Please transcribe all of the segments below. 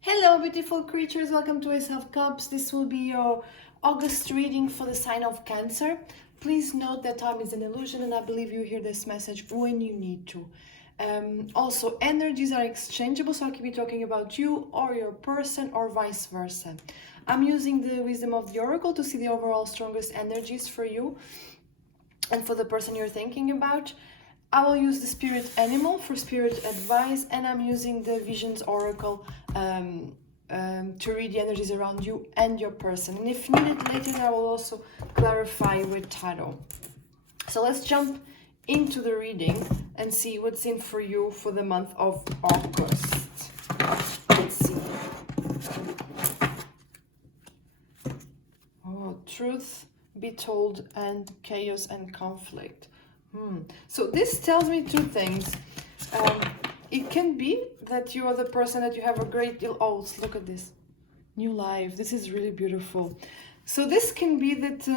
Hello, beautiful creatures. Welcome to Ace of Cups. This will be your August reading for the sign of Cancer. Please note that time is an illusion, and I believe you hear this message when you need to. Also, energies are exchangeable, so I could be talking about you or your person or vice versa. I'm using the wisdom of the oracle to see the overall strongest energies for you and for the person you're thinking about. I will use the spirit animal for spirit advice, and I'm using the visions oracle to read the energies around you and your person. And if needed later, I will also clarify with tarot. So let's jump into the reading and see what's in for you for the month of August. Let's see. Oh, truth be told and chaos and conflict. So this tells me two things. It can be that you are the person that you have a great deal. Oh, look at this. New life. This is really beautiful. So this can be that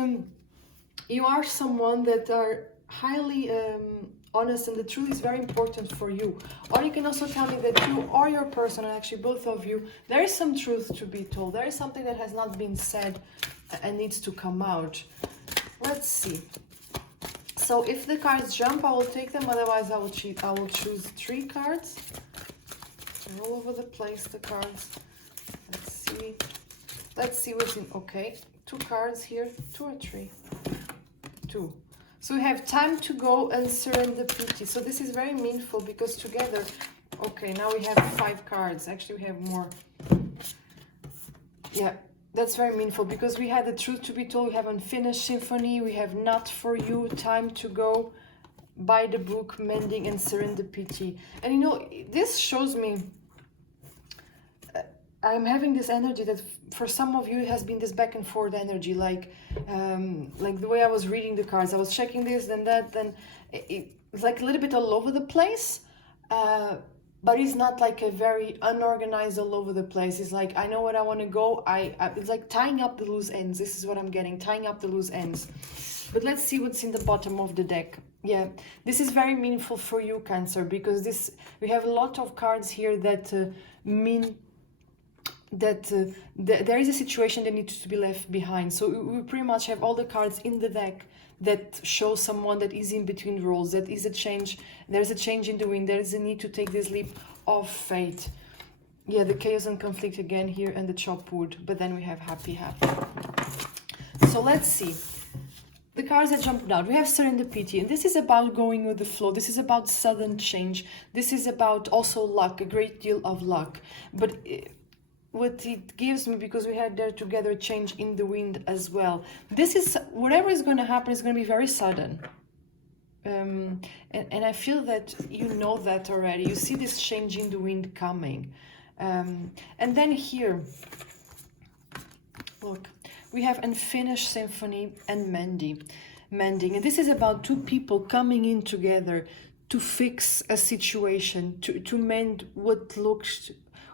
you are someone that are highly honest and the truth is very important for you. Or you can also tell me that you or your person, and actually both of you, there is some truth to be told. There is something that has not been said and needs to come out. Let's see. So if the cards jump, I will take them. Otherwise, I will choose 3 cards. They're all over the place, the cards. Let's see. Let's see what's in. Okay, 2 cards here. 2 or 3? 2. So we have time to go and serendipity. So this is very meaningful because together. Okay, now we have 5 cards. Actually, we have more. Yeah. That's very meaningful because we had the truth to be told, we have unfinished symphony, we have not for you, time to go, by the book, mending and serendipity. And you know, this shows me, I'm having this energy that for some of you it has been this back and forth energy, like the way I was reading the cards, I was checking this, then that, then it's like a little bit all over the place. But it's not like a very unorganized all over the place. It's like, I know where I want to go. It's like tying up the loose ends. This is what I'm getting, tying up the loose ends. But let's see what's in the bottom of the deck. Yeah, this is very meaningful for you, Cancer, because we have a lot of cards here that mean that there is a situation that needs to be left behind. So we pretty much have all the cards in the deck that show someone that is in between roles, that is a change, there's a change in the wind, there is a need to take this leap of faith. Yeah, the chaos and conflict again here and the chopped wood, but then we have happy. So let's see. The cards that jumped out, we have serendipity, and this is about going with the flow. This is about sudden change. This is about also luck, a great deal of luck. But what it gives me, because we had there together change in the wind as well, this is whatever is going to happen is going to be very sudden, and I feel that you know that already. You see this change in the wind coming, and then here, look, we have unfinished symphony and mending, and this is about 2 people coming in together to fix a situation, to mend what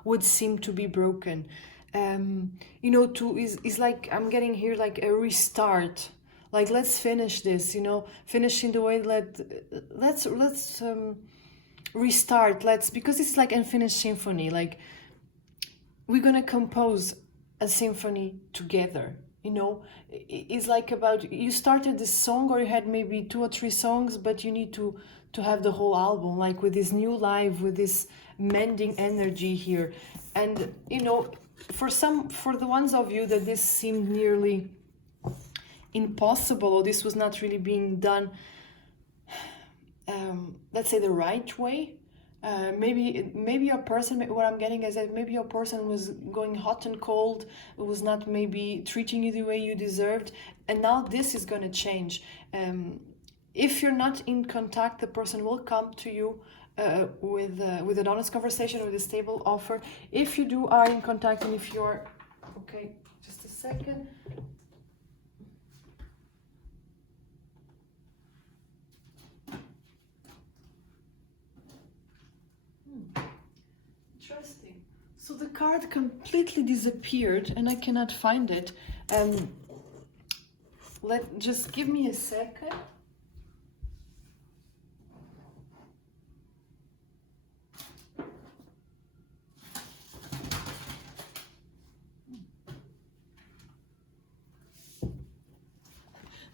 would seem to be broken. You know, is like, I'm getting here like a restart, like let's finish this, you know, finish in the way, let's restart, because it's like unfinished symphony, like we're gonna compose a symphony together, you know. It's like about, you started this song or you had maybe 2 or 3 songs, but you need to have the whole album, like with this new life, with this mending energy here. And you know, for the ones of you that this seemed nearly impossible, or this was not really being done, let's say the right way, maybe your person, what I'm getting is that maybe your person was going hot and cold, was not maybe treating you the way you deserved, and now this is going to change. If you're not in contact, the person will come to you with an honest conversation, with a stable offer. If you are in contact, and if you're okay, just a second. Interesting. So the card completely disappeared and I cannot find it. Just give me a second.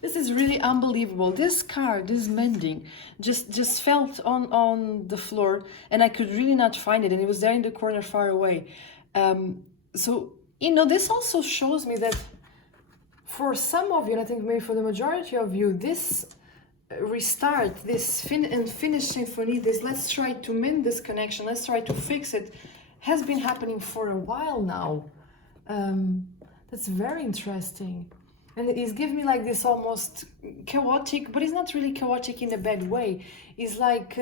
This is really unbelievable. This card, this mending, just felt on the floor, and I could really not find it, and it was there in the corner far away. So this also shows me that for some of you, and I think maybe for the majority of you, this restart, this finish symphony, this let's try to mend this connection, let's try to fix it, has been happening for a while now. That's very interesting. And it is giving me like this almost chaotic, but it's not really chaotic in a bad way. It's like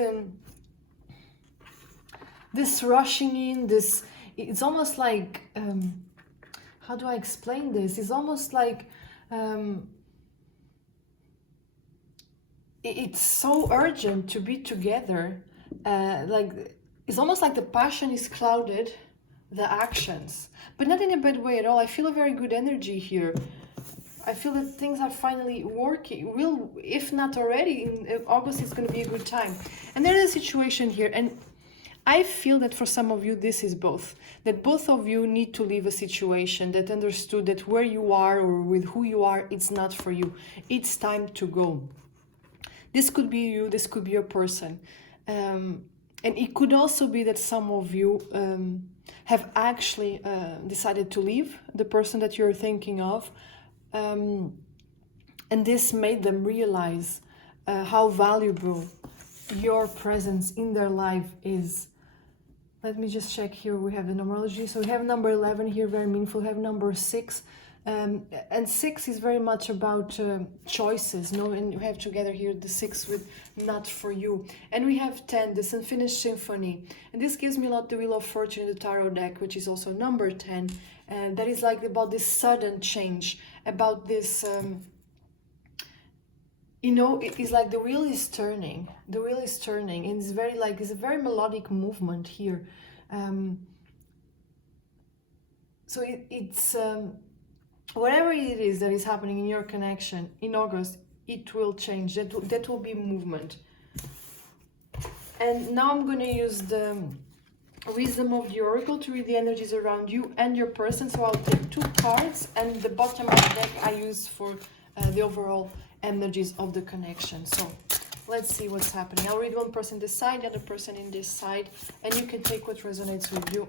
this rushing in, it's almost like, how do I explain this? It's almost like, it's so urgent to be together. Like, it's almost like the passion is clouded, the actions, but not in a bad way at all. I feel a very good energy here. I feel that things are finally working. If not already, in August it's going to be a good time. And there is a situation here, and I feel that for some of you this is both. That both of you need to leave a situation that understood that where you are or with who you are, it's not for you. It's time to go. This could be you, this could be a person. And it could also be that some of you have actually decided to leave the person that you're thinking of. And this made them realize how valuable your presence in their life is. Let me just check here. We have the numerology. So we have number 11 here, very meaningful. We have number 6. And 6 is very much about choices, no? And we have together here the 6 with not for you. And we have 10, this unfinished symphony. And this gives me a lot the Wheel of Fortune in the tarot deck, which is also number 10. And that is like about this sudden change, about this, it is like the wheel is turning. The wheel is turning, and it's very like, it's a very melodic movement here. So it's whatever it is that is happening in your connection in August, it will change. That will be movement. And now I'm going to use the Wisdom of the Oracle to read the energies around you and your person. So I'll take 2 cards, and the bottom of the deck I use for the overall energies of the connection. So let's see what's happening. I'll read one person this side, the other person in this side, and you can take what resonates with you.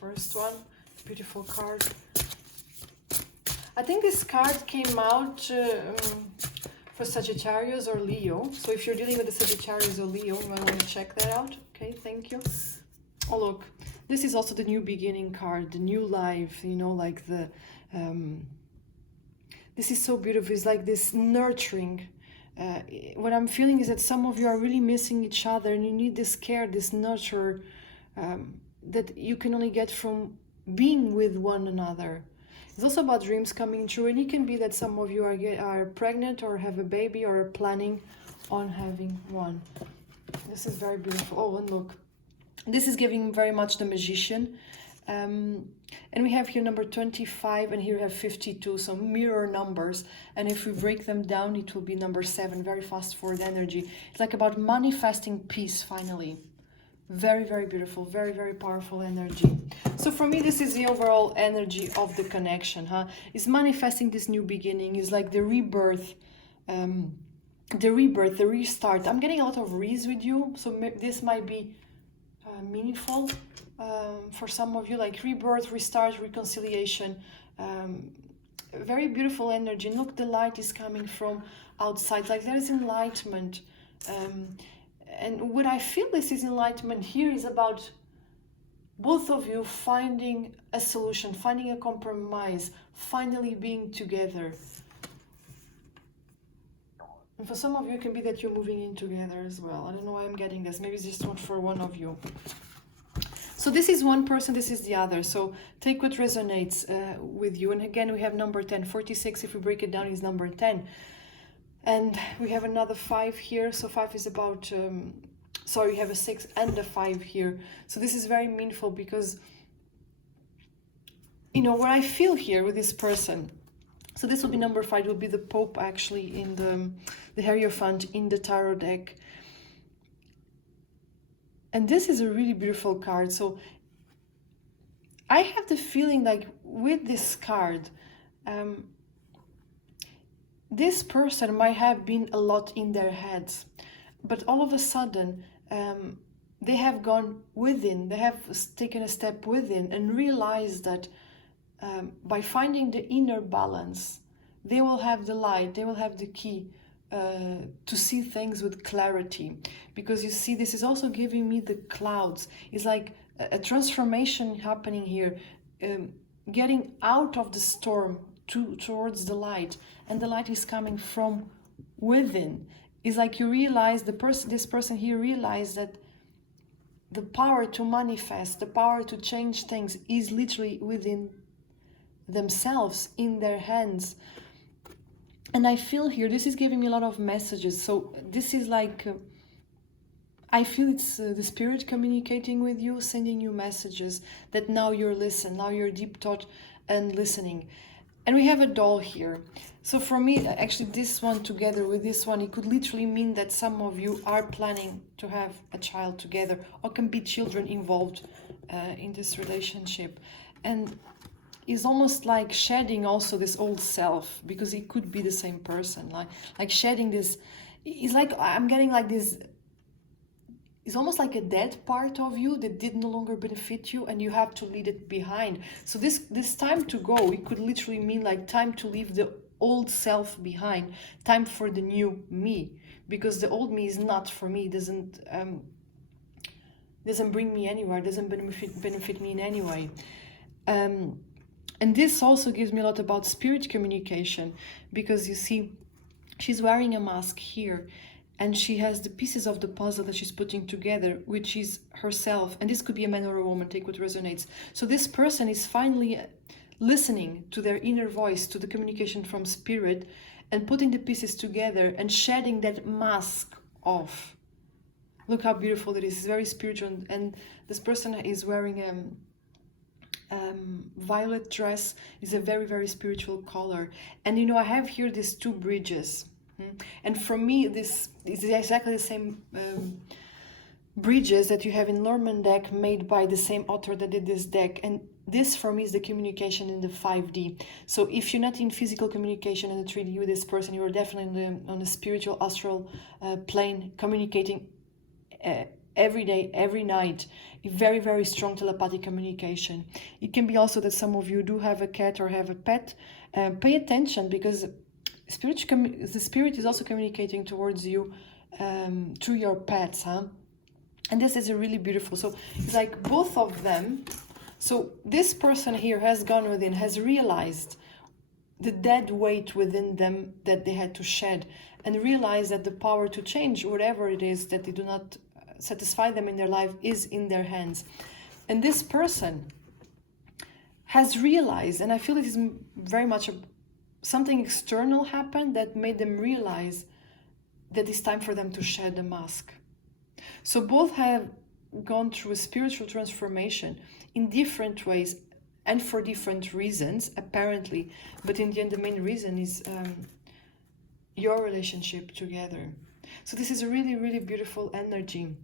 First one, beautiful card. I think this card came out for Sagittarius or Leo. So if you're dealing with the Sagittarius or Leo, you might want to check that out. Okay, thank you. Oh, look, this is also the new beginning card, the new life, like the... this is so beautiful. It's like this nurturing. What I'm feeling is that some of you are really missing each other, and you need this care, this nurture that you can only get from being with one another. It's also about dreams coming true, and it can be that some of you are pregnant or have a baby or are planning on having one. This is very beautiful. Oh, and look, this is giving very much the Magician. And we have here number 25, and here we have 52, so mirror numbers. And if we break them down, it will be number 7, very fast forward energy. It's like about manifesting peace finally. Very, very beautiful, very, very powerful energy. So for me, this is the overall energy of the connection, It's manifesting this new beginning, is like the rebirth, the restart. I'm getting a lot of re's with you, so this might be meaningful for some of you, like rebirth, restart, reconciliation. Very beautiful energy. And look, the light is coming from outside, like there is enlightenment. And what I feel this is enlightenment here is about both of you finding a solution, finding a compromise, finally being together. And for some of you, it can be that you're moving in together as well. I don't know why I'm getting this. Maybe it's just not for one of you. So this is one person, this is the other. So take what resonates with you. And again, we have number 10. 46, if we break it down, is number 10. And we have another 5 here. So 5 is about, sorry, you have a 6 and a 5 here. So this is very meaningful because, what I feel here with this person. So this will be number 5, will be the Pope actually in the Hierophant in the tarot deck. And this is a really beautiful card. So I have the feeling like with this card, this person might have been a lot in their heads, but all of a sudden they have gone within, they have taken a step within and realized that by finding the inner balance, they will have the light, they will have the key to see things with clarity. Because you see, this is also giving me the clouds. It's like a transformation happening here, getting out of the storm towards the light, and the light is coming from within. It's like you realize, this person here realized that the power to manifest, the power to change things is literally within themselves, in their hands. And I feel here, this is giving me a lot of messages. So this is like, I feel it's the spirit communicating with you, sending you messages that now you're listening, now you're deep thought and listening. And we have a doll here. So for me, actually this one together with this one, it could literally mean that some of you are planning to have a child together, or can be children involved in this relationship. And it's almost like shedding also this old self, because it could be the same person, like shedding this. It's like I'm getting like this, it's almost like a dead part of you that did no longer benefit you, and you have to leave it behind. So this time to go, it could literally mean like time to leave the old self behind, time for the new me, because the old me is not for me, doesn't bring me anywhere, doesn't benefit me in any way. And this also gives me a lot about spirit communication, because you see, she's wearing a mask here, and she has the pieces of the puzzle that she's putting together, which is herself. And this could be a man or a woman, take what resonates. So this person is finally listening to their inner voice, to the communication from spirit, and putting the pieces together and shedding that mask off. Look how beautiful it is. It's very spiritual. And this person is wearing violet dress. Is a very, very spiritual color. And you know, I have here these two bridges. And for me, this is exactly the same bridges that you have in Lorman deck, made by the same author that did this deck. And this for me is the communication in the 5D. So if you're not in physical communication in the 3D with this person, you're definitely on the spiritual astral plane, communicating every day, every night. Very, very strong telepathic communication. It can be also that some of you do have a cat or have a pet. Pay attention, because the spirit is also communicating towards you through your pets, and this is a really beautiful. So it's like both of them. So this person here has gone within, has realized the dead weight within them that they had to shed, and realized that the power to change whatever it is that they do not satisfy them in their life is in their hands. And this person has realized, and I feel it is very much something external happened that made them realize that it's time for them to shed the mask. So both have gone through a spiritual transformation in different ways and for different reasons, apparently. But in the end, the main reason is your relationship together. So this is a really, really beautiful energy.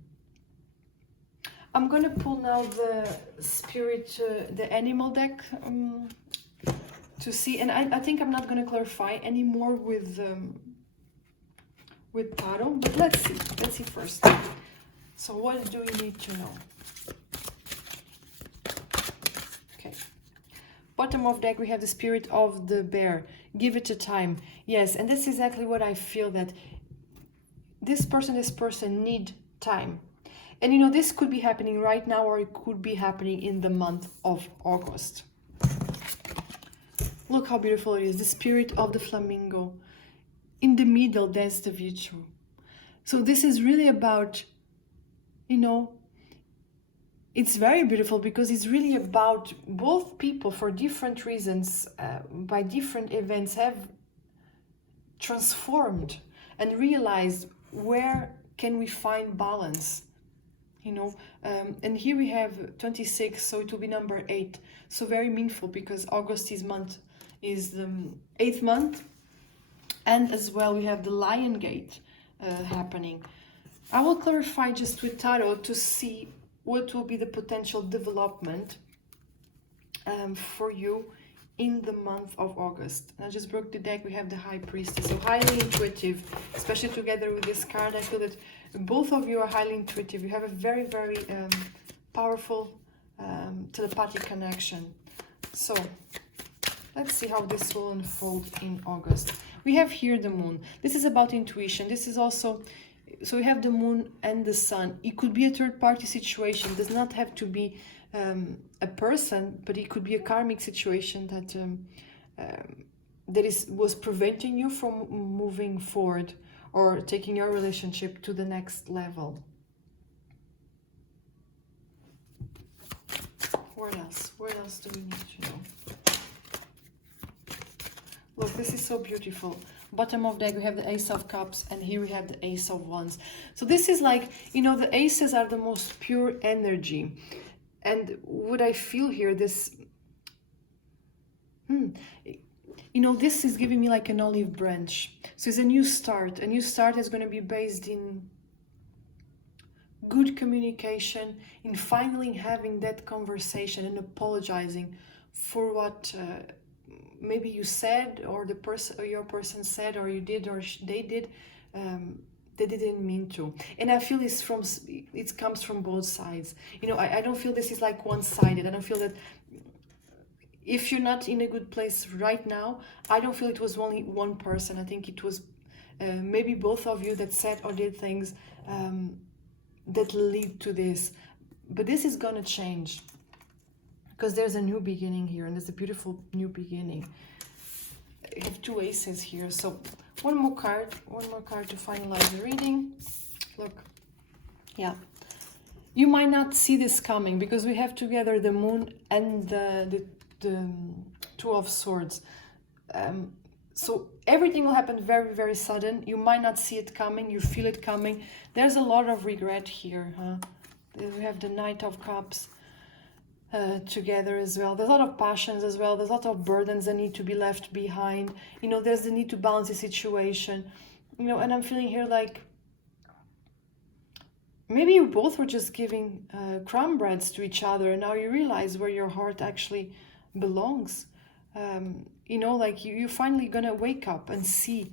I'm going to pull now the spirit, the animal deck, to see, and I think I'm not going to clarify anymore with tarot, but let's see first. So what do we need to know? Okay, bottom of deck we have the spirit of the bear. Give it a time. Yes, and that's exactly what I feel, that this person need time. And you know, this could be happening right now, or it could be happening in the month of August. Look how beautiful it is, the spirit of the flamingo. In the middle, there's the virtue. So this is really about, you know, it's very beautiful, because it's really about both people, for different reasons, by different events, have transformed and realized where can we find balance, you know. And here we have 26, so it will be number 8. So very meaningful, because August is the 8th month, and as well we have the Lion Gate happening. I will clarify just with tarot to see what will be the potential development for you in the month of August. And I just broke the deck. We have the High Priestess, so highly intuitive, especially together with this card. I feel that both of you are highly intuitive. You have a very, very powerful telepathic connection. So let's see how this will unfold in August. We have here the moon. This is about intuition. This is also, so we have the moon and the sun. It could be a third-party situation. It does not have to be a person, but it could be a karmic situation that was preventing you from moving forward or taking your relationship to the next level. What else? What else do we need to know? Look, this is so beautiful. Bottom of deck, we have the Ace of Cups, and here we have the Ace of Wands. So this is like, you know, the aces are the most pure energy. And what I feel here, this, you know, this is giving me like an olive branch. So it's a new start. A new start is going to be based in good communication, in finally having that conversation and apologizing for what maybe you said, or the person, or your person said, or you did, or they did. They didn't mean to. And I feel it comes from both sides. You know, I don't feel this is like one-sided. I don't feel that if you're not in a good place right now, I don't feel it was only one person. I think it was maybe both of you that said or did things that lead to this. But this is gonna change, because there's a new beginning here, and there's a beautiful new beginning. I have two aces here, so one more card to finalize the reading. Look, yeah, you might not see this coming, because we have together the moon and the Two of Swords. So everything will happen very, very sudden. You might not see it coming, you feel it coming. There's a lot of regret here, huh? We have the Knight of Cups together as well. There's a lot of passions as well. There's a lot of burdens that need to be left behind. You know, there's the need to balance the situation. You know, and I'm feeling here like maybe you both were just giving crumb breads to each other, and now you realize where your heart actually belongs. You know, like you're finally gonna wake up and see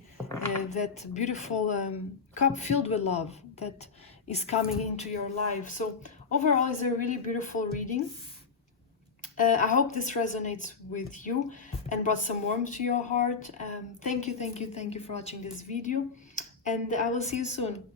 that beautiful cup filled with love that is coming into your life. So overall, it's a really beautiful reading. I hope this resonates with you and brought some warmth to your heart. Thank you for watching this video, and I will see you soon.